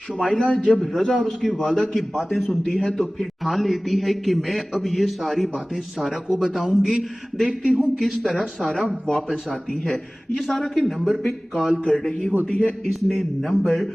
शुमाइला जब रजा और उसकी वालदा की बातें सुनती है तो फिर ठान लेती है कि मैं अब ये सारी बातें सारा को बताऊंगी। देखती हूँ किस तरह सारा वापस आती है। ये सारा के नंबर पे कॉल कर रही होती है। इसने नंबर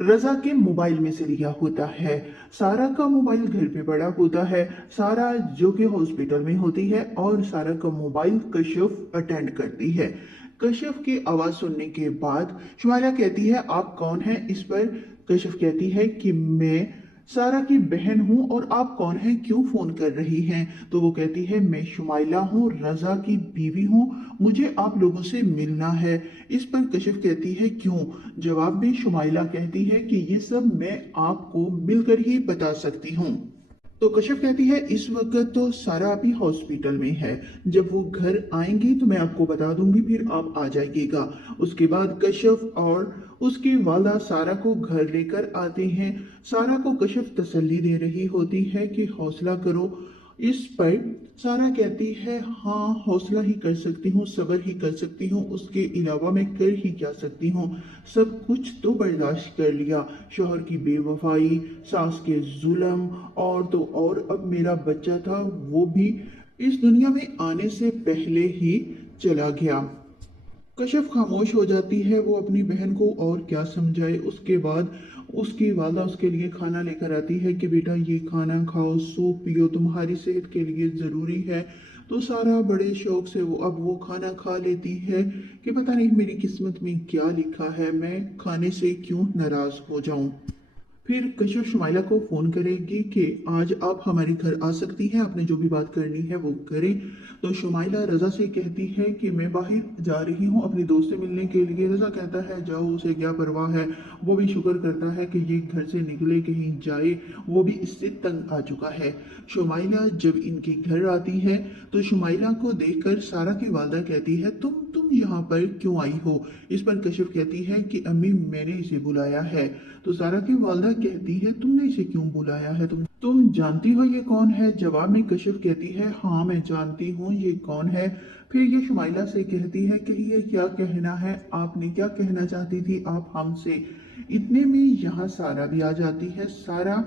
रजा के मोबाइल में से लिया होता है। सारा का मोबाइल घर पे पड़ा होता है। सारा जो कि हॉस्पिटल में होती है और सारा का मोबाइल कशिफ अटेंड करती है। कशिफ की आवाज सुनने के बाद शुमाइला कहती है आप कौन हैं। इस पर कशिफ कहती है कि मैं सारा की बहन हूं और आप कौन हैं, क्यों फोन कर रही हैं। तो वो कहती है मैं शुमाइला हूं, रजा की बीवी हूं, मुझे आप लोगों से मिलना है। इस पर कशिफ कहती है क्यों। जवाब में शुमाइला कहती है कि ये सब मैं आपको मिलकर ही बता सकती हूँ। तो कश्यप कहती है इस वक्त तो सारा अभी हॉस्पिटल में है, जब वो घर आएंगी तो मैं आपको बता दूंगी, फिर आप आ जाइएगा। उसके बाद कश्यप और उसकी वालदा सारा को घर लेकर आते हैं। सारा को कश्यप तसल्ली दे रही होती है कि हौसला करो। इस पर सारा कहती है हाँ हौसला ही कर सकती हूँ, सब्र ही कर सकती हूँ, उसके अलावा मैं कर ही क्या सकती हूँ। सब कुछ तो बर्दाश्त कर लिया, शोहर की बेवफाई, सास के जुल्म, और तो और अब मेरा बच्चा था वो भी इस दुनिया में आने से पहले ही चला गया। कश्यप खामोश हो जाती है। वो अपनी बहन को और क्या समझाए। उसके बाद उसकी वालदा उसके लिए खाना लेकर आती है कि बेटा ये खाना खाओ, सूप पियो, तुम्हारी सेहत के लिए ज़रूरी है। तो सारा बड़े शौक से वो खाना खा लेती है कि पता नहीं मेरी किस्मत में क्या लिखा है, मैं खाने से क्यों नाराज़ हो जाऊं। फिर कश्यप शुमाइला को फोन करेगी कि आज आप हमारे घर आ सकती हैं, आपने जो भी बात करनी है वो करें। तो शुमाइला रजा से कहती है कि मैं बाहर जा रही हूँ अपनी दोस्त से मिलने के लिए। रजा कहता है जाओ, उसे क्या परवाह है। वो भी शुक्र करता है कि ये घर से निकले कहीं जाए, वो भी इससे तंग आ चुका है। शुमाइला जब इनके घर आती है तो शुमाइला को देखकर सारा की वालदा कहती है तुम यहाँ पर क्यों आई हो। इस पर कश्यप कहती है कि अम्मी मैंने इसे बुलाया है। तो सारा की वालदा कहती है तुमने इसे क्यों बुलाया है, तुम जानती हो ये कौन है। जवाब में कश्यप कहती है हाँ मैं जानती हूँ ये कौन है। फिर ये शुमाइला से कहती है कि ये क्या कहना है, आपने क्या कहना चाहती थी आप हमसे। इतने में यहाँ सारा भी आ जाती है। सारा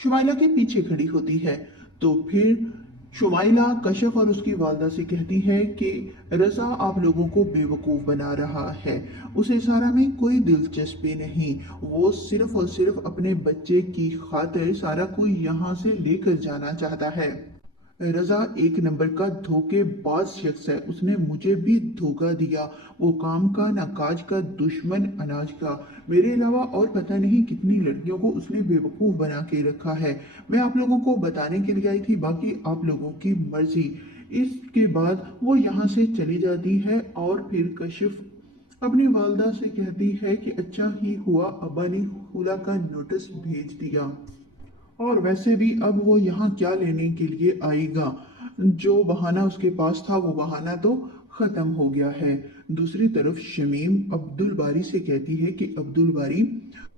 शुमाइला के पीछे खड़ी होती है। तो फिर शुमाइला कश्यप और उसकी वालदा से कहती है कि रजा आप लोगों को बेवकूफ़ बना रहा है, उसे सारा में कोई दिलचस्पी नहीं, वो सिर्फ और सिर्फ अपने बच्चे की खातिर सारा को यहाँ से लेकर जाना चाहता है। रजा एक नंबर का धोखेबाज शख्स है, उसने मुझे भी धोखा दिया। वो काम का ना काज का, दुश्मन अनाज का। मेरे अलावा और पता नहीं कितनी लड़कियों को उसने बेवकूफ़ बना के रखा है। मैं आप लोगों को बताने के लिए आई थी, बाकी आप लोगों की मर्जी। इसके बाद वो यहाँ से चली जाती है और फिर कशिफ अपनी वालदा से कहती है कि अच्छा ही हुआ अब्बा ने खुला का नोटिस भेज दिया, और वैसे भी अब वो यहाँ क्या लेने के लिए आएगा। जो बहाना उसके पास था वो बहाना तो खत्म हो गया है। दूसरी तरफ शमीम अब्दुल बारी से कहती है कि अब्दुल बारी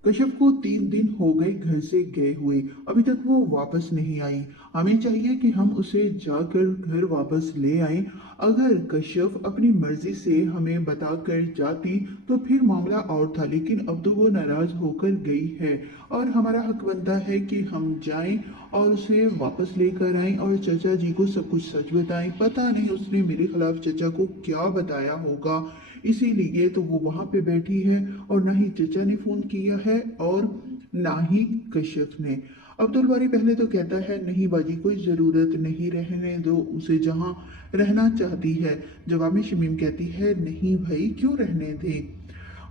कश्यप को 3 दिन हो गए घर से गए हुए, अभी तक वो वापस नहीं आई। हमें चाहिए कि हम उसे जाकर घर वापस ले आएं। अगर कश्यप अपनी मर्जी से हमें बताकर जाती तो फिर मामला और था, लेकिन अब तो वो नाराज होकर गई है और हमारा हक बनता है कि हम जाएं और उसे वापस लेकर आएं और चचा जी को सब कुछ सच बताएं। पता नहीं उसने मेरे खिलाफ चचा को क्या बताया होगा, इसीलिए तो वो वहां पे बैठी है और ना ही चचा ने फोन किया है और ना ही कश्यप ने। अब्दुल बारी पहले तो कहता है नहीं बाजी कोई जरूरत नहीं, रहने दो उसे जहां रहना चाहती है। जवाब में शमीम कहती है नहीं भाई क्यों रहने दे,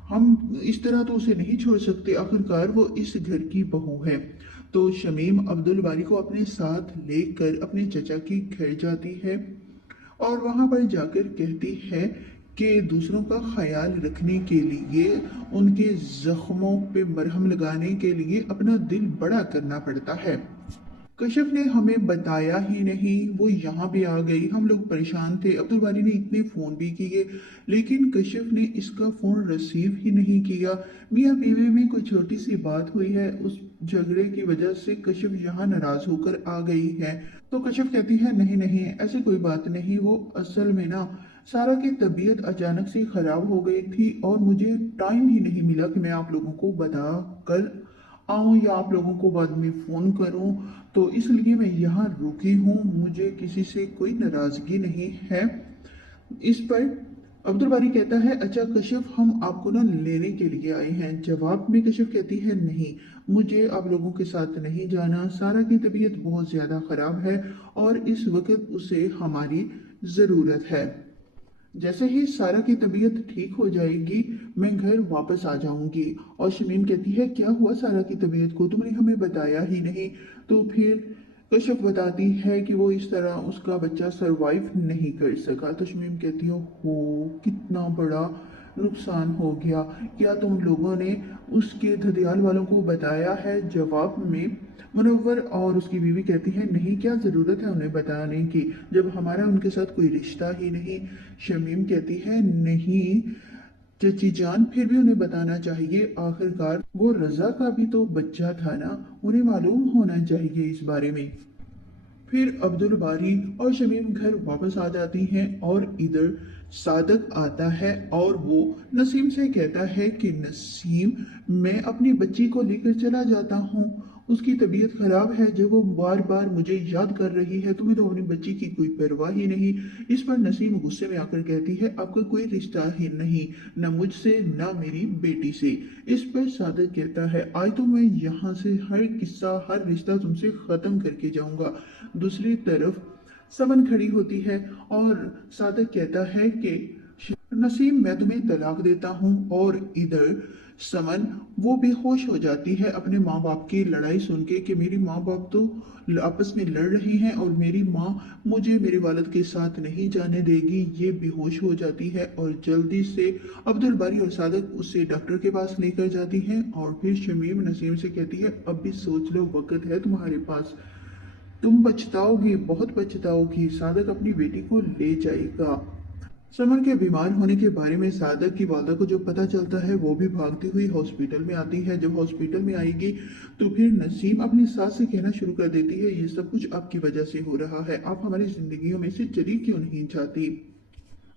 हम इस तरह तो उसे नहीं छोड़ सकते, आखिरकार वो इस घर की बहू है। तो शमीम अब्दुल बारी को अपने साथ लेकर अपने चचा के घर जाती है और वहां पर जाकर कहती है कि दूसरों का ख्याल रखने के लिए, उनके जख्मों पे मरहम लगाने के लिए अपना दिल बड़ा करना पड़ता है। कश्यप ने हमें बताया ही नहीं, वो यहाँ भी आ गई, हम लोग परेशान थे। अब्दुल बारी ने इतने फ़ोन भी किए लेकिन कश्यप ने इसका फ़ोन रिसीव ही नहीं किया। मियाँ बीवी में कोई छोटी सी बात हुई है, उस झगड़े की वजह से कश्यप यहाँ नाराज़ होकर आ गई है। तो कश्यप कहती है नहीं नहीं ऐसी कोई बात नहीं, वो असल में ना सारा की तबीयत अचानक से ख़राब हो गई थी और मुझे टाइम ही नहीं मिला कि मैं आप लोगों को बता कर आऊं या आप लोगों को बाद में फोन करूं, तो इसलिए मैं यहाँ रुकी हूँ। मुझे किसी से कोई नाराजगी नहीं है। इस पर अब्दुल बारी कहता है, अच्छा कशिफ, हम आपको ना लेने के लिए आए हैं। जवाब में कशिफ कहती है, नहीं, मुझे आप लोगों के साथ नहीं जाना। सारा की तबीयत बहुत ज्यादा खराब है और इस वक्त उसे हमारी जरूरत है। जैसे ही सारा की तबीयत ठीक हो जाएगी मैं घर वापस आ जाऊंगी। और शमीम कहती है, क्या हुआ सारा की तबीयत को, तुमने हमें बताया ही नहीं। तो फिर कश्यप बताती है कि वो इस तरह उसका बच्चा सरवाइव नहीं कर सका। तो शमीम कहती है, हो कितना बड़ा नुकसान हो गया, क्या तुम लोगों ने उसके धदियाल वालों को बताया है? जवाब में मुनव्वर और उसकी बीवी कहती है, नहीं, क्या जरूरत है उन्हें बताने की जब हमारा उनके साथ कोई रिश्ता ही नहीं। शमीम कहती है, नहीं चची जान, फिर भी उन्हें बताना चाहिए, आखिरकार वो रजा का भी तो बच्चा था ना, उन्हें मालूम होना चाहिए इस बारे में। फिर अब्दुल बारी और शमीम घर वापस आ जाती हैं और इधर सादक आता है और वो नसीम से कहता है कि नसीम, मैं अपनी बच्ची को लेकर चला जाता हूँ, उसकी तबीयत खराब है, जब वो बार बार मुझे याद कर रही है। तुम्हें तो अपनी बच्ची की कोई परवाह ही नहीं। इस पर नसीम गुस्से में आकर कहती है, आपका कोई रिश्ता ही नहीं, न मुझसे न मेरी बेटी से। इस पर सादक कहता है, आज तो मैं यहाँ से हर किस्सा हर रिश्ता तुमसे खत्म करके जाऊंगा। दूसरी तरफ समन खड़ी होती है और सादक कहता है कि नसीम, मैं तुम्हें तलाक देता हूँ। और इधर समन वो बेहोश हो जाती है अपने माँ बाप की लड़ाई सुन के कि मेरी माँ बाप तो आपस में लड़ रही हैं और मेरी माँ मुझे मेरे वालिद के साथ नहीं जाने देगी। ये बेहोश हो जाती है और जल्दी से अब्दुल बारी और सादक उसे डॉक्टर के पास लेकर जाती हैं। और फिर शमीम नसीम से कहती है, अब भी सोच लो, वक्त है तुम्हारे पास, तुम पछताओगी, बहुत पछताओगी। सादक अपनी बेटी को ले जाएगा। समर के बीमार होने के बारे में सादक की वालदा को जो पता चलता है वो भी भागती हुई हॉस्पिटल में आती है। जब हॉस्पिटल में आएगी तो फिर नसीम अपनी सास से कहना शुरू कर देती है, ये सब कुछ आपकी वजह से हो रहा है, आप हमारी जिंदगियों में से चली क्यों नहीं जाती?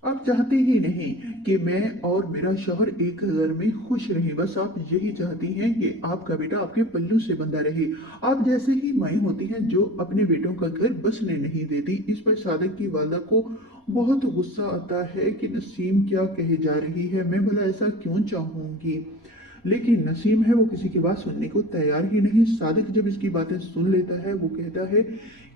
आप चाहते ही नहीं कि मैं और मेरा शौहर एक घर में खुश रहें, बस आप यही चाहती हैं कि आपका बेटा आपके पल्लू से बंधा रहे। आप जैसे ही माएँ होती हैं जो अपने बेटों का घर बसने नहीं देती। इस पर सादक की वालदा को बहुत गुस्सा आता है कि नसीम क्या कहे जा रही है, मैं भला ऐसा क्यों चाहूंगी। लेकिन नसीम है वो किसी की बात सुनने को तैयार ही नहीं। सादिक जब इसकी बातें सुन लेता है वो कहता है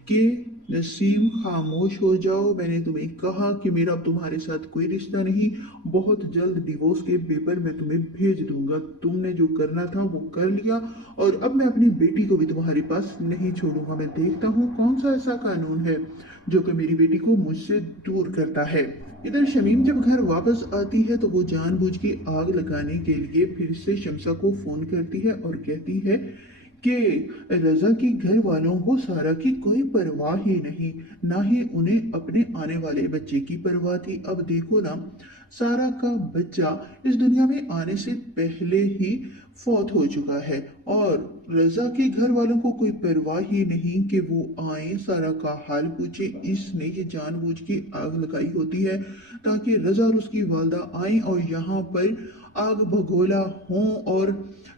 कि नसीम, खामोश हो जाओ, मैंने तुम्हें कहा कि मेरा अब तुम्हारे साथ कोई रिश्ता नहीं, बहुत जल्द डिवोर्स के पेपर मैं तुम्हें भेज दूंगा, तुमने जो करना था वो कर लिया और अब मैं अपनी बेटी को भी तुम्हारे पास नहीं छोड़ूंगा। मैं देखता हूँ कौन सा ऐसा कानून है जो कि मेरी बेटी को मुझसे दूर करता है। इधर शमीम जब घर वापस आती है तो वो जानबूझ के आग लगाने के लिए फिर से शमसा को फोन करती है और कहती है कि रजा की घर वालों को सारा की कोई परवाह ही नहीं, ना ही उन्हें अपने आने वाले बच्चे की परवाह थी। अब देखो ना, सारा का बच्चा इस दुनिया में आने से पहले ही फौत हो चुका है और रजा के घर वालों को कोई परवाह ही नहीं कि वो आए सारा का हाल पूछे। इसने ये जानबूझ के आग लगाई होती है ताकि रजा और उसकी वालदा आए और यहाँ पर आग भगोला हों और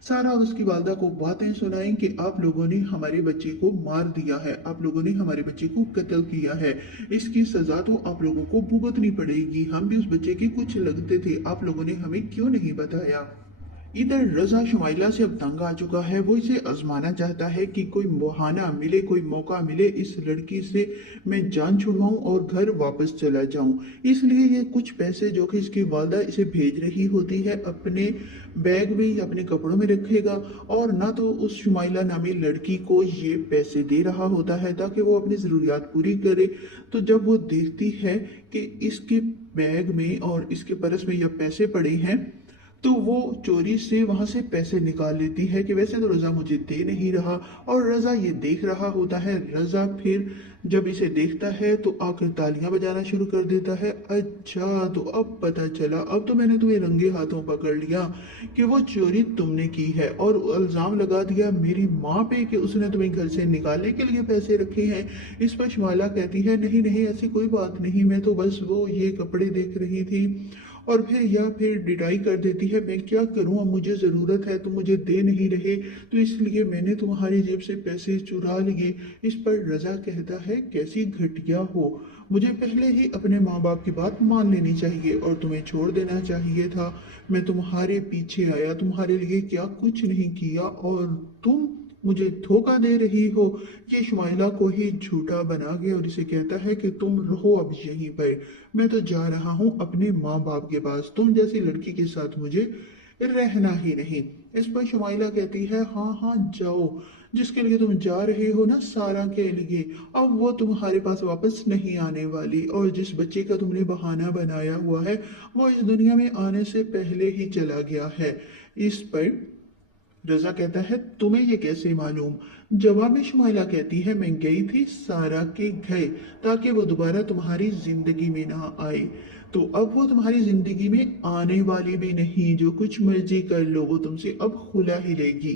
सारा और उसकी वालदा को बातें सुनाएं कि आप लोगों ने हमारे बच्चे को मार दिया है, आप लोगों ने हमारे बच्चे को कत्ल किया है, इसकी सजा तो आप लोगों को भुगतनी पड़ेगी। हम भी उस बच्चे के कुछ लगते थे, आप लोगों ने हमें क्यों नहीं बताया। इधर रजा शुमाइला से अब तंग आ चुका है। वो इसे आजमाना चाहता है कि कोई बहाना मिले, कोई मौका मिले, इस लड़की से मैं जान छुड़वाऊं और घर वापस चला जाऊं। इसलिए ये कुछ पैसे जो कि इसकी वालदा इसे भेज रही होती है अपने बैग में या अपने कपड़ों में रखेगा और ना तो उस शुमाइला नामी लड़की को ये पैसे दे रहा होता है ताकि वो अपनी ज़रूरियात पूरी करे। तो जब वो देखती है कि इसके बैग में और इसके पर्स में यह पैसे पड़े हैं तो वो चोरी से वहां से पैसे निकाल लेती है कि वैसे तो रजा मुझे दे नहीं रहा और रजा ये देख रहा होता है। रजा फिर जब इसे देखता है तो आकर तालियां बजाना शुरू कर देता है। अच्छा, तो अब पता चला, अब तो मैंने तुम्हें रंगे हाथों पकड़ लिया कि वो चोरी तुमने की है और इल्जाम लगा दिया मेरी माँ पे कि उसने तुम्हें घर से निकालने के लिए पैसे रखे हैं। इस पर शमाला कहती है, नहीं नहीं, ऐसी कोई बात नहीं, मैं तो बस वो ये कपड़े देख रही थी और फिर डिनाई कर देती है। मैं क्या करूं, अब मुझे ज़रूरत है, तुम मुझे दे नहीं रहे, तो इसलिए मैंने तुम्हारी जेब से पैसे चुरा लिए। इस पर रज़ा कहता है, कैसी घटिया हो, मुझे पहले ही अपने माँ बाप की बात मान लेनी चाहिए और तुम्हें छोड़ देना चाहिए था। मैं तुम्हारे पीछे आया, तुम्हारे लिए क्या कुछ नहीं किया, और तुम मुझे धोखा दे रही हो। ये शुमाइला को ही झूठा बना के और इसे कहता है कि तुम रहो अब यहीं पर, मैं तो जा रहा हूँ अपने माँ बाप के पास, तुम जैसी लड़की के साथ मुझे रहना ही नहीं। इस पर शुमाइला कहती है, हाँ हाँ जाओ, जिसके लिए तुम जा रहे हो ना, सारा के लिए, अब वो तुम्हारे पास वापस नहीं आने वाली, और जिस बच्चे का तुमने बहाना बनाया हुआ है वो इस दुनिया में आने से पहले ही चला गया है। इस पर रजा कहता है, तुम्हें ये कैसे मालूम। जवाब में शुमाइला कहती है, मैं गई थी सारा के घर ताकि वो दोबारा तुम्हारी जिंदगी में ना आए, तो अब वो तुम्हारी जिंदगी में आने वाली भी नहीं, जो कुछ मर्जी कर लो वो तुमसे अब खुला ही रहेगी।